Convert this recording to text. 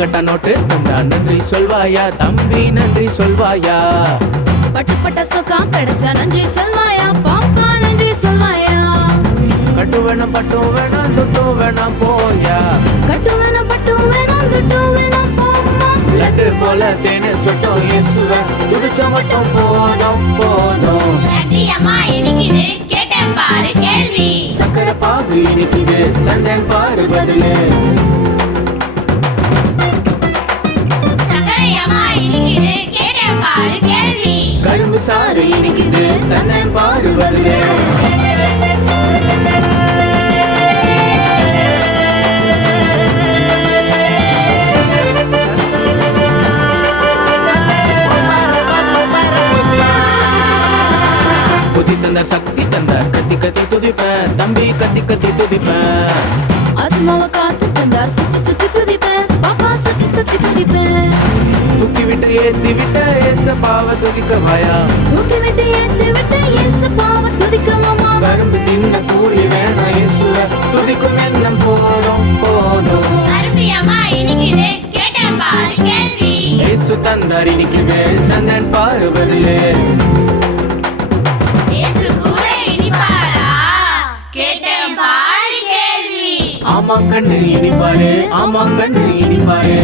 கட்டா note தந்தா நன்றி சொல்வாயா தம்பி நன்றி சொல்வாயா. பட்டுப்பட்ட சொக்கம் கிடைச்சா நன்றி சொல்வாயா பாப்பா நன்றி சொல்வாயா. கட்டு வேணாம் பட்டும் வேணாம் துட்டும் வேணாம் போயா. கட்டு வேணாம் பட்டும் வேணாம் துட்டும் வேணாம் போம்மா. லட்டு போல தேனு சொட்டும் இயேசுவ துடிச்ச மட்டும் போதும் போதும். நன்றி அம்மா இனிக்குது கேட்டேன் பாரு கேள்வி. சக்கரை பாகு இனிக்குது தந்தேன் பாரு பதிலு. சக்கரை அம்மா இனிக்குது கேட்டேன் பாரு கேள்வி. கரும்பு சாறு இனிக்குது தந்தேன் பாரு பதிலு. புத்தி தந்தார் சக்தி தந்தார் கத்தி கத்தி துதிப்பேன் தம்பி கத்தி கத்தி துதிப்பேன். ஆத்மாவை காத்து தந்தார் சுத்தி சுத்தி துதிப்பேன் பாப்பா சுத்தி சுத்தி துதிப்பேன். தூக்கி விட்டு ஏத்தி விட்ட ஏசப்பாவை துதிக்கவாயா. தூக்கி விட்டு ஏத்தி விட்டு இயேசுப்பாவை துதிக்கவாமா. கரும்பு தின்ன கூலி வேணாம் இயேசுவ துதிக்கும் எண்ணம் போதும் போதும். அருமை அம்மா இனிக்குது கேட்டேன் பாரு கேள்வி. இயேசு தந்தார் இனிக்குது தந்தேன் பாரு பதிலு. இயேசு கூட இனிப்பாரா கேட்டேன் பாரு கேள்வி. ஆமாங்கண்ணு இனிப்பாரு ஆமாங்கண்ணு இனிப்பாரு.